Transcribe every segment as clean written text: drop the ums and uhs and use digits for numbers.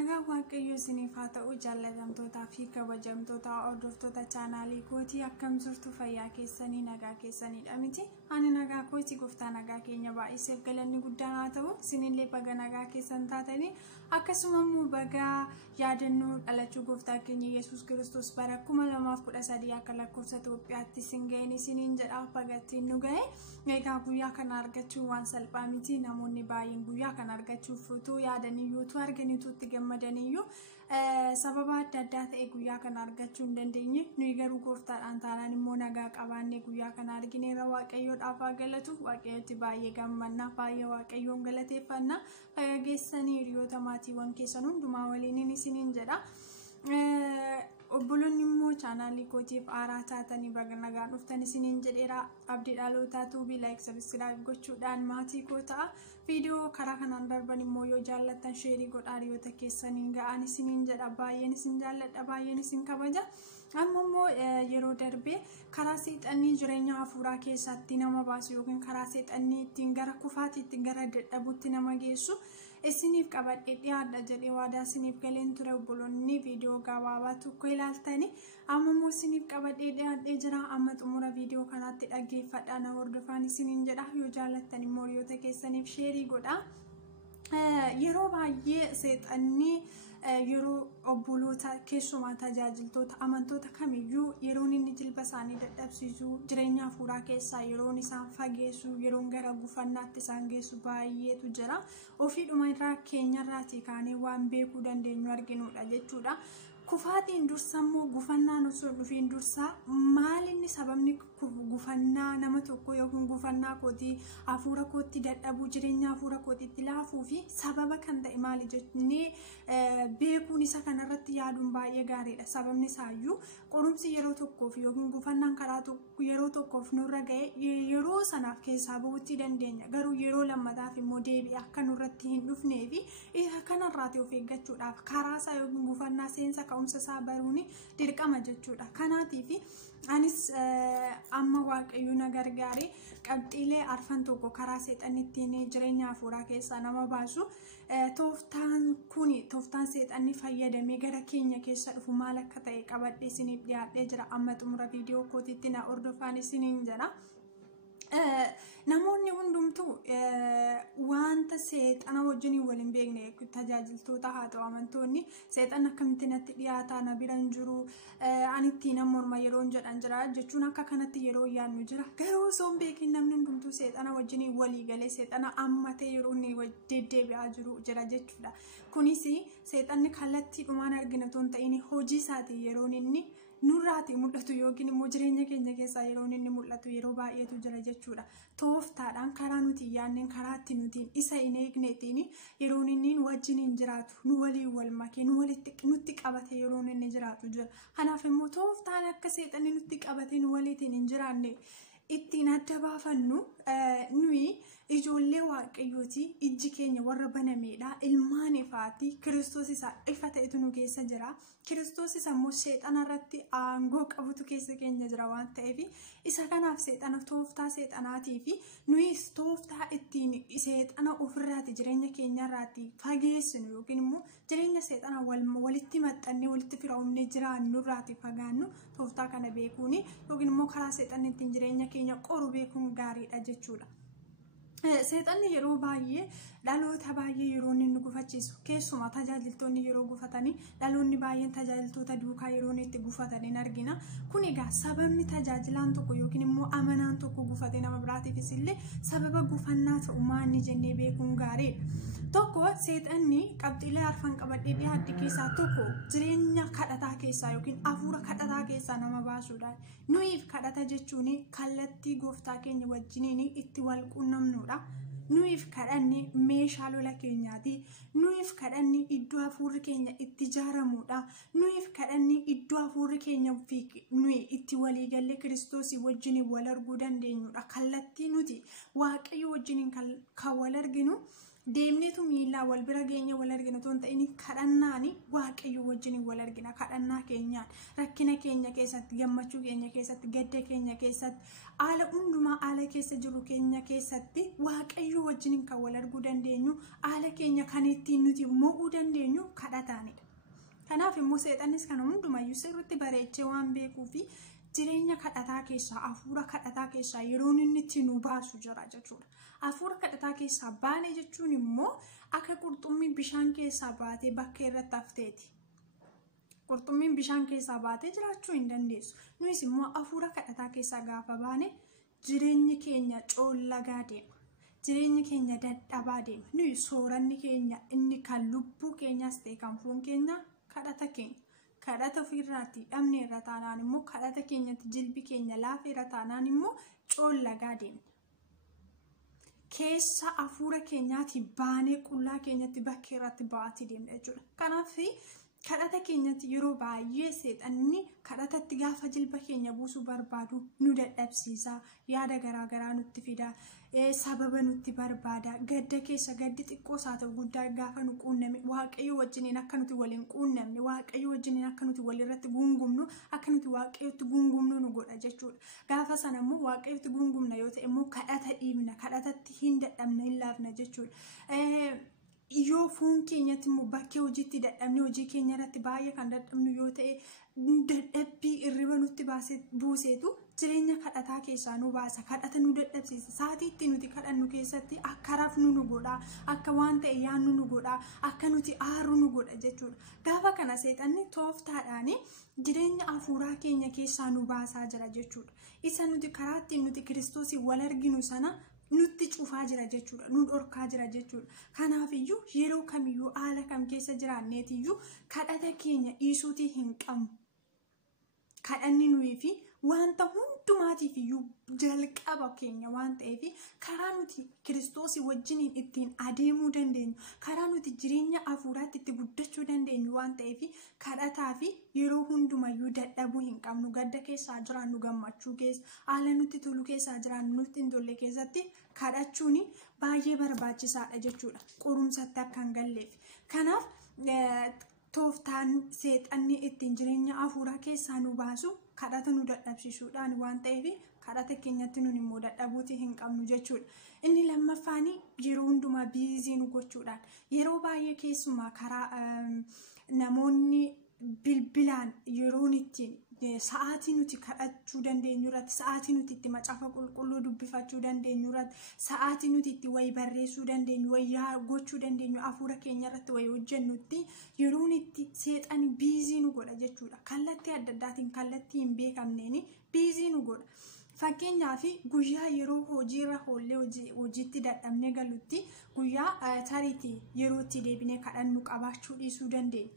Nagaa waaqayyo isiniif haa ta'u jaallatamtootaa fi kabajamtoota hordoftoota chaanaalii kootii akkam jirtu fayyaa keessanii nagaa keessaniidha miti ani nagaa kooti gooftaa nagaa keenya baay'iseef galanni guddaan haa ta'u isinillee baga nagaa keessan taatanii akkasuma immoo baga yaadannoo dhalachuu gooftaa keenya Yesuus Kiristoos bara 2013 akka lakkoofsa Itoophiyaatti isin ga'een isiniin jedha bagattiin nu ga'e egaa guyyaa kana argachuu waan salphaa miti namoonni baay'een guyyaa kana argachuuf fotoo yaadaniyyuutu arganiitutti gammadaniyyuu sababa adda addaa ta'e guyyaa kana argachuu hin dandeenye nuyi garuu gooftaadhaan taanaan immoo nagaa qabaannee guyyaa kana argineera waaqayyoodhaaf haa galatu waaqayyotti baay'ee gammannaa baay'ee waaqayyoon galateeffannaa geessanii hiriyoota maatiiwwan keessan hundumaa waliin isiniin jedha. Obboloonni immoo chaanaalii kootiif aaraa taatanii baga nagaan dhuftan isiniin jedheera abdii dhalootaa tuubii like subscribe gochuudhaan maatii koo ta'a viidiyoo karaa kanaan darban immoo yoo jaallattan sheerii godhaa hiriyoota keessaniin ga'an isiniin jedha baay'een isin jaalladha baay'een isin kabaja amma immoo yeroo darbee karaa seexannii jireenya hafuuraa keessatti nama baasu yookiin karaa seexannii ittiin gara kufaatiitti gara dadhabuutti nama geessu isiniif qabadhee dhiyaadha jedhee waadaa isiniif galeen ture obboloonni viidiyoo gabaabaa tokko ilaaltanii amma immoo isiniif qabadhee dhiyaadhee jira amma xumura viidiyoo kanaatti dhaggeeffadhaa na hordofaan isiniin jedha yoo jaallattan immoo hiriyoota keessaniif sheerii godhaa. Yeroo baay'ee seexannii yeroo obboloota keessumaa tajaajiltoota amantoota kamiyyuu yeroon inni jilba isaanii dadhabsiisu jireenya hafuuraa keessaa yeroon isaan fageessu yeroon gara gufannaatti isaan geessu baay'eetu jira ofiidhuma irraa keenyarraatii kaanee waan beekuu dandeenyu arginudha jechuudha. Kufaatiin dursa immoo gufannaan osoo dhufiin dursa maalinni sababni gufannaa nama tokko yookiin gufannaa kootii hafuura kootti dadhabuu jireenya hafuura kootiitti laafuu fi sababa kan ta'e maali jennee beekuun isa kanarratti yaaduun baay'ee gaariidha. Sababni isaayyuu qorumsi yeroo tokkoof yookiin gufannaan karaa yeroo tokkoof nurra ga'e yeroo sanaaf keessaa bahuutti dandeenya garuu yeroo lammataaf immoo deebi'ee akka nurratti hin dhufnee fi isa kanarraati of eeggachuudhaaf karaa isaa yookiin gufannaa seensa ka'umsa isaa baruuni dirqama jechuudha. Kanaatiif anis amma waaqayyo na gargaaree qabxiilee arfan tokko karaa seexannittiin jireenya hafuuraa keessaa nama baasu tooftaan seexanni fayyadamee gara keenya keessa dhufu maal akka ta'e qabadhee isiniif dhiyaadhee jira amma xumura viidiyoo kootiitti na hordofaan isiniin jedha. Namoonni hundumtuu wanta seexana wajjin waliin beekne tajaajiltoota haa ta'u amantoonni seexan akkamitti natti dhiyaataa na biran jiru anitti nama morma yeroo jedhan jira jechuun akka kanatti yeroo yaadnu jira garuu osoo beekin namni hundumtuu seexana wajjin walii galee seexana ammatee yeroo inni deddeebi'aa jiru jira jechuudha. Kunis seexanni kallattii dhumaan arginatoon ta'in hojii isaatii yeroo inni nurraati mul'atu yookiin immoo jireenya keenya keessaa yeroo inni mul'atu yeroo baay'eetu jira jechuudha. Tooftaadhaan karaa nuti yaanneen karaatti nutiin isa hin eegnetiin yeroo inni wajjin hin jiraatu nu waliin wal makee nu walitti nutti qabate yeroo inni jiraatu jira. Kanaaf immoo tooftaan akka seexanni nutti qabate nu waliin hin jiraanne ittiin adda baafannu nuyi ijoollee waaqayyooti ijji keenya warra banameedha ilmaan ifaati Kiristoos isa ifa ta'etu nu keessa jira Kiristoos isa immoo seexana irratti aangoo qabutu keessa keenya jira waan ta'eef isa kanaaf seexana tooftaa seexanaatii fi nuyi tooftaa ittiin seexana ofirraati jireenya keenyarraati fageessinu yookiin immoo jireenya seexana walitti maxxannee walitti firaa'umnee jiraannurraati fagaannu tooftaa kana beekuun yookiin immoo karaa seexanni ittiin jireenya keenya qoru beekuun gaariidha jechuudha. Seexanni yeroo baay'ee dhaloota baay'ee yeroo inni nu gufachiisu keessumaa tajaajiltoonni yeroo gufatanii dhaloonni baay'een tajaajiltoota duukaa yeroo itti gufatanii argina. Kun egaa sababni tajaajilaan tokko yookiin immoo amanaan tokko gufatee nama biraatiifis illee sababa gufannaa ta'u maanni jennee beekuun gaariidha. Tokko seexanni qabxiilee arfan qabadhee dhiyaadhi keessaa tokko jireenya kadhataa keessaa yookiin hafuura kadhataa keessaa nama baasuudha. Nuyiif kadhata jechuun kallattii gooftaa keenya wajjiniin itti wal quunnamnuudha. Nuyiif kadhanni meeshaa lola keenyaati. Nuyiif kadhanni iddoo hafuurri keenya itti ijaaramuudha. Nuyiif kadhanni iddoo hafuurri keenya nuyi itti waliigalee Kiristoos wajjin wal arguu dandeenyudha. Kallattii nuti waaqayyo wajjin kan wal arginu deemneetu miilaa wal bira geenya wal argina toon ta'ini kadhannaani waaqayyo wajjin wal argina kadhannaa keenyaan rakkina keenya keessatti gammachuu keenya keessatti gadda keenya keessatti haala hundumaa haala keessa jiru keenya keessatti waaqayyo wajjin kan wal arguu dandeenyu haala keenya kan ittiin nuti mo'uu dandeenyu kadhataanidha. Kanaaf immoo seexannis kana hundumayyuu sirriitti bareechee waan beekuufi jireenya kadhataa keessaa hafuura kadhataa keessaa yeroo inni itti nu baasu jira jechuudha. Hafuura kadhataa keessaa baane jechuun immoo akka qurxummii bishaan keessaa baatee bakka irratti hafteeti. Qurxummiin bishaan keessaa baatee jiraachuu hin dandeessu. Nuyis immoo hafuura kadhataa keessaa gaafa baane jireenyi keenya coollagaa deema. Jireenyi keenya dadhabaa deema. Nuyi sooranni keenya inni kan lubbuu keenyaas ta'e kan foon keenya kadhata keenya. Kadhata ofirraatti dhabne irra taanaan immoo kadhata keenyatti jilbi keenya laafee irra taanaan immoo coollagaa deemna. Keessa hafuura keenyaatti baanee qullaa keenyatti bakka irratti ba'aatti deemna jechuudha. Kanaaf kadhata keenyatti yeroo baay'ee seexanni kadhatatti gaafa jilba keenya buusuu barbaadu nu dadhabsiisa, yaada garaagaraa nutti fida, sababa nutti barbaada, gadda keessa gaddi xiqqoo isaa ta'u guddaa gaafa nu quunname waaqayyo wajjin akka nuti waliin quunnamne waaqayyo wajjin akka nuti walirratti gungumnu akka nuti waaqayyotti gungumnu nu godha jechuudha. Gaafa sana immoo waaqayyotti gungumna yoo ta'e immoo kadhata dhiibna, kadhatatti hin dadhabna hin laafna jechuudha. Yoo foon keenyatti immoo bakkee hojiitti dadhabne hojii keenya irratti baay'ee kan dadhabnu yoo ta'e dadhabbii irriba nutti buuseetu jireenya kadhataa keessaa nu baasa. Kadhata nu dadhabsiisa. Saatii itti nuti kadhannu keessatti akka rafnu nu godha, akka waan ta'e yaannu nu godha, akka nuti aaru nu godha jechuudha. Gaafa kana seexanni tooftaadhaan jireenya hafuuraa keenya keessaa nu baasaa jira jechuudha. Isa nuti karaa ittiin nuti Kiristoosiin wal arginu sana nutti cufaa jira jechuudha, nu dhorkaa jira jechuudha. Kanaafiyyuu yeroo kamiyyuu haala kam keessa jiraanneetiyyuu kadhata keenya dhiisuutii hin qabnu. Kadhanni nuyi fi wanta hundumaatiif iyyuu jalqaba keenya waan ta'eef karaa nuti Kiristoosii wajjin ittiin adeemuu dandeenyu, karaa nuti jireenya hafuuraatti itti guddachuu dandeenyu waan ta'eef kadhataa fi yeroo hundumayyuu dadhabuu hin qabnu. Gadda keessaa jiraannu, gammachuu keessa, haala nutti tolu keessaa jiraannu, nutti hin tolle keessatti kadhachuun baay'ee barbaachisaadha jechuudha. Qorumsatti akka hin galleef. Kanaaf tooftaan seexanni ittiin jireenya hafuuraa keessaa nu baasu kadhata nu dadhabsiisuudhaan waan ta'eef kadhata keenyatti nun immoo dadhabuutii hin qabnu jechuudha. Inni lammaffaan yeroo hundumaa biizii nu gochuudhaan yeroo baay'ee keessumaa karaa namoonni bilbilaan yeroon ittiin sa'aatii nuti kadhachuu dandeenyu irratti, sa'aatii nuti itti macaafa qulqulluu dubbifachuu dandeenyu irratti, sa'aatii nuti itti wayii barreessuu dandeenyu, wayyaa gochuu dandeenyu hafuura keenya irratti wayii hojjennutti yeroon itti seexani biizii nu godha jechuudha. Kallattii adda addaatiin kallattii hin beekamneen biizii nu godha. Fakkeenyaaf guyyaa yeroo hojiirra oollee hojiitti dadhabnee galutti guyyaa tariitii yeroo itti deebinee kadhannu qabaachuu dhiisuu dandeenya.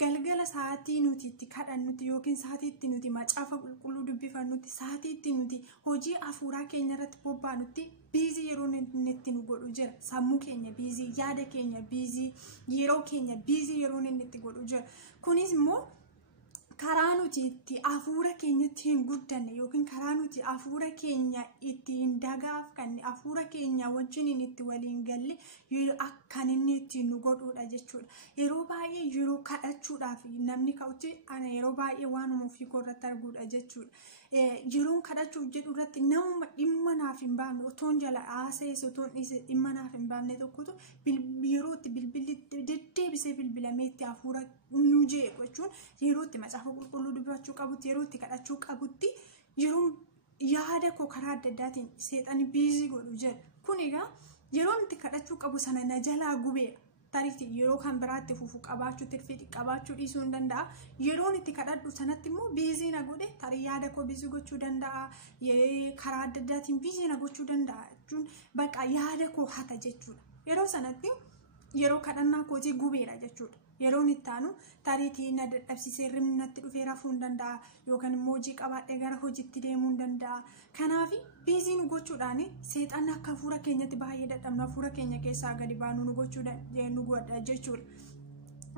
Galgala sa'aatii nuti itti kadhannutti yookiin sa'aatii itti nuti macaafa qulqulluu dubbifannutti, sa'aatii itti nuti hojii hafuuraa keenya irratti bobbaanutti biizii yeroo inni itti nu godhu jira. Sammuu keenya biizii, yaada keenya biizii, yeroo keenya biizii yeroo inni itti godhu jira. Kunis immoo karaa nuti itti hafuura keenyatti hin guddanne yookiin karaa nuti hafuura keenya itti hin dagaagfanne, hafuura keenya wajjin itti waliin galle akkan inni itti nu godhudha jechuudha. Yeroo baay'ee yeroo kadhachuudhaaf namni ka'utti ana yeroo baay'ee waanuma ofii koorratti arguudha jechuudha. Yeroon kadhachuuf jedhu irratti nama dhimma naaf hin baafne otoon jala haasa'es otoon dhimma naaf hin baafne tokkotu yeroo itti bilbilli deddeebisee bilbilameetti hafuura nu jeequ jechuun yeroo itti macaafa qulqulluu dubbachuu qabutti, yeroo itti kadhachuu qabutti yeroo yaada koo karaa adda addaatiin seexani biizii godhu jedha. Kun egaa yeroo itti kadhachuu qabu sana na jalaa gubeera. Tariitii yeroo kan biraatti fufu qabaachuu tirfii qabaachuu dhiisuu hin danda'a. Yeroon itti kadhadhu sanatti immoo biizii na godhe tarii yaada koo biizii gochuu danda'a. Karaa adda addaatiin biizii na gochuu danda'a jechuun bakka yaada koo hata jechuudha. Yeroo sanatti yeroo kadhannaa kootii gubeera jechuudha. Yeroon itti aanu tariitii na dadhabsiisee rimni natti dhufee rafuu hin danda'a yookaan immoo hojii qabaadhee gara hojiitti deemuu hin danda'a. Kanaaf biizii nu gochuudhaan seexanni akka hafuura keenyatti baay'ee dadhabnu hafuura keenya keessaa gadi baanu nu gochuu nu godha jechuudha.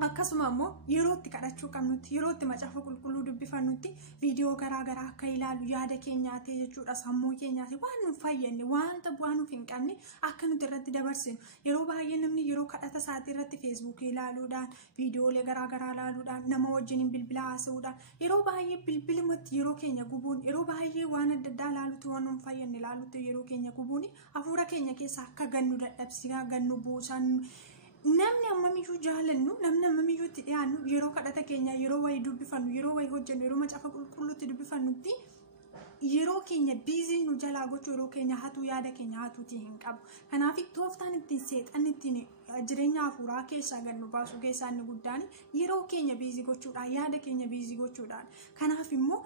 akkasuma immoo yerootti kadhachuu qabnutti yerootti macaafa qulqulluu dubbifannutti viidiyoo garaagaraa akka ilaalu yaada keenyaatee jechuudha sammuu keenyaatee waan nuuf fayyadne wanta bu'aa nuuf hin qabne akka nuti irratti dabarsinu yeroo baay'ee namni yeroo kadhata isaatii irratti feesbuukii ilaaluudhaan viidiyoolee garaagaraa ilaaluudhaan nama wajjin bilbila haasa'uudhaan yeroo baay'ee bilbilumatti yeroo keenya gubuun yeroo baay'ee waan adda addaa ilaalutti waan nuuf fayyadne ilaalutti yeroo keenya gubuun hafuura keenya keessa akka gannu dadhabsiisaa gannu buusan namni ammamiyyuu jaalannu namni ammamiyyuu itti dhiyaannu yeroo kadhata keenya yeroo wayii dubbifannu yeroo wayii hojjennu yeroo macaafa qulqulluutti dubbifannutti yeroo keenya biizii nu jalaa gochuu yeroo keenya hatuu yaada keenya hatuutii hin qabu. Kanaaf tooftaan ittiin seexan ittiin jireenya hafuuraa keessaa gannu baasu keessaa inni guddaan yeroo keenya biizii gochuudhaan yaada keenya biizii gochuudhaan. Kanaaf immoo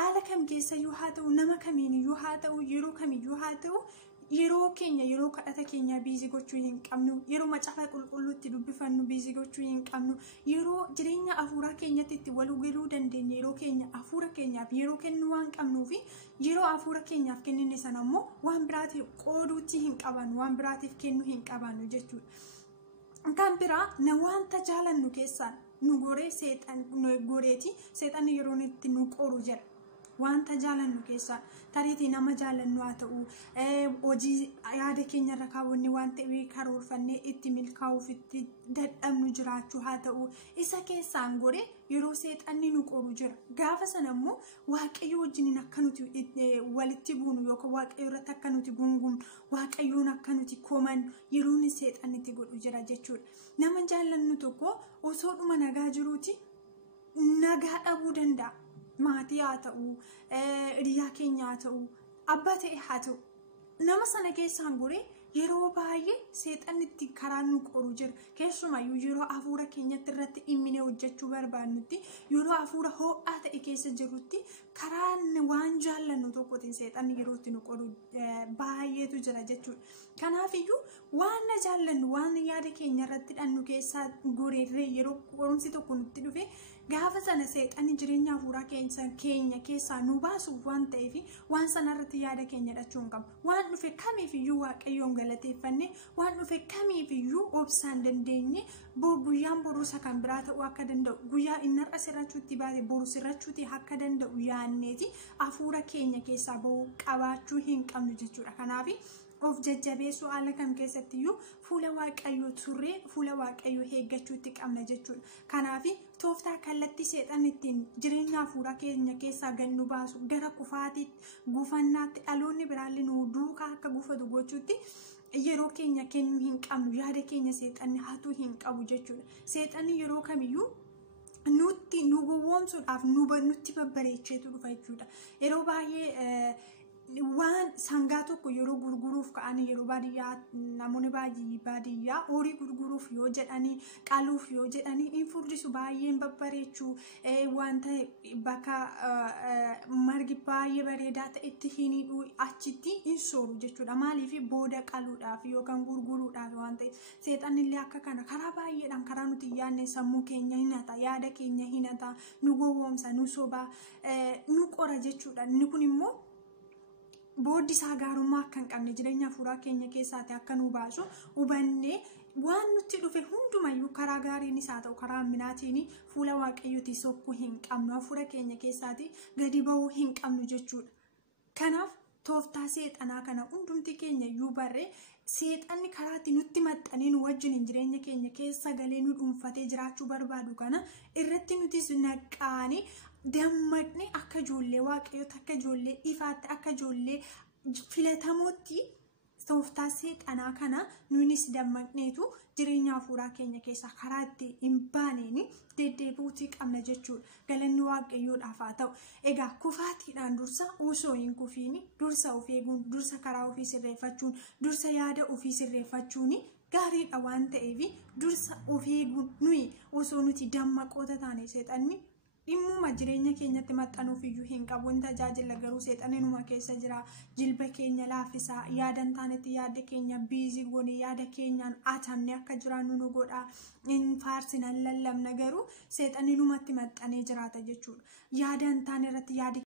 haala kam keessayyuu haa ta'u nama kamiiniyyuu haa ta'u yeroo kamiyyuu haa ta'u yeroo keenya yeroo kadhata keenya biizii gochuu hin qabnu yeroo macaafa qulqulluutti dubbifannu biizii gochuu hin qabnu yeroo jireenya hafuuraa keenyatti itti waluu galuu dandeenya yeroo keenya hafuura keenyaaf yeroo kennuu waan qabnuu fi yeroo hafuura keenyaaf kennine sana immoo waan biraatiif qooduutti hin qabannu waan biraatiif kennuu hin qabannu jechuudha. Kan biraa na wanta jaalannu keessaan nu goree seexan nu goreeti seexanni yeroo itti nu qoru jira. Wanta jaalannu keessaa tariitii nama jaalannu haa ta'u hojii yaada keenya irra kaawwanne waan ta'e karoorfannee itti milkaa'uuf itti dadhabnu jiraachuu haa ta'u isa keessaan goree yeroo seexanni nu qoru jira gaafa sana immoo waaqayyo wajjin akka nuti walitti buunu yookaan waaqayyo irratti akka nuti gunguun waaqayyoon akka nuti koman yeroo ni seexanni itti godhu jira jechuudha. Nama jaalannu tokko osoo dhuma nagaa jiruuti nagaa dhabuu danda'a. Maatii haa ta'u hiriyaa keenya haa ta'u abbaa ta'e haa ta'u nama sana keessaan goree yeroo baay'ee seexanni itti karaa nu qoru jira keessumayyuu yeroo hafuura keenyatti irratti dhimmine hojjechuu barbaannutti yeroo hafuura ho'aa ta'e keessa jirutti karaan waan jaallannu tokkotiin seexanni yeroo itti nu qoru baay'eetu jira jechuudha. Kanaafiyyu waan na jaallannu waan yaada keenya irratti dhannu keessaa goreerree yeroo qorumsi tokko nutti dhufe gaafa sana seexanni jireenya hafuuraa keenya keessaa nu baasuuf waan ta'eef waan sana irratti yaada keenya hidhachuu hin qabu. Waan dhufe kamiifiyyuu waaqayyoon galateeffanne waan dhufe kamiifiyyuu obsaan dandeenye guyyaan boruusa kan biraa ta'uu akka danda'u guyyaa innarra sirrachuutti baate boru sirrachuutti akka danda'u yaanneeti hafuura keenya keessaa bahuu qabaachuu hin qabnu jechuudha. Kanaaf of jajjabeessuu haala kam keessattiyyuu fuula waaqayyoo turree fuula waaqayyoo eeggachuutti qabna jechuudha. Kanaaf tooftaa kallattii seexan ittiin jireenya hafuuraa keenya keessaa gannu baasu gara kufaatiitti gufannaatti dhaloonni biraallee nu duukaa akka gufatu gochuutti yeroo keenya kennuu hin qabnu yaada keenya seexanni hatuu hin qabu jechuudha. Seexanni yeroo kamiyyuu nutti nu gowwoomsuudhaaf nutti babbareecheetu dhufa jechuudha. Yeroo baay'ee waan sangaa tokko yeroo gurguruuf ka'anii yeroo baadiyyaa namoonni baadiyyaa horii gurguruuf yoo jedhanii qaluuf yoo jedhanii hin furdisu baay'een babbareechuu wanta bakka margi baay'ee bareedaa ta'etti hin hidhuu achitti hin sooru jechuudha. Maaliif booda qaluudhaaf yookaan gurguruudhaaf waan ta'eef seexannillee akka kana karaa baay'eedhaan karaa nuti yaadne sammuu keenya hinata yaada keenya hinata nu gowwoomsa nu soba nu qora jechuudha. Inni kun immoo booddi isaa gaarummaa akka hin qabne jireenya hafuuraa keenya keessaati akka nu baasu hubannee waan nutti dhufe hundumayyuu karaa gaariin isaa ta'u karaa hamminaatiin fuula waaqayyooti sokkuu hin qabnu hafuura keenya keessaati gadi ba'uu hin qabnu jechuudha. Kanaaf tooftaa seexanaa kana hundumti keenya iyyuu barree seexanni karaatti nutti maxxanee nu wajjin jireenya keenya keessa galee nu dhuunfatee jiraachuu barbaadu kana irratti nutis naqqaanii dammaqne akka ijoollee waaqayyoota akka ijoollee ifaatti akka ijoollee filatamootti tooftaa seexanaa kana nunis dammaqneetu jireenya hafuuraa keenya keessaa karaa itti hin baaneen deddeebi'uutii qabna jechuudha. Galanni waaqayyoodhaaf haa ta'u. Egaa kufaatiidhaan dursa osoo hin kufiin dursa of eeguun dursa karaa ofii sirreeffachuun dursa yaada ofii sirreeffachuun gaariidha waan ta'eef dursa of eeguun nuyi osoo nuti dammaqoota taane seexanni dhimmuma jireenya keenyatti maxxanuuf iyyuu hin qabu. Tajaajila garuu seexanni numa keessa jira. Jilba keenya laafisaa yaadan taanetti yaada keenya biizii goone yaada keenyaan atamne akka jiraannu nu godha. In faarsinan lallabna garuu seexanni numatti maxxanee jiraata jechuudha. Yaadan taane irratti yaadi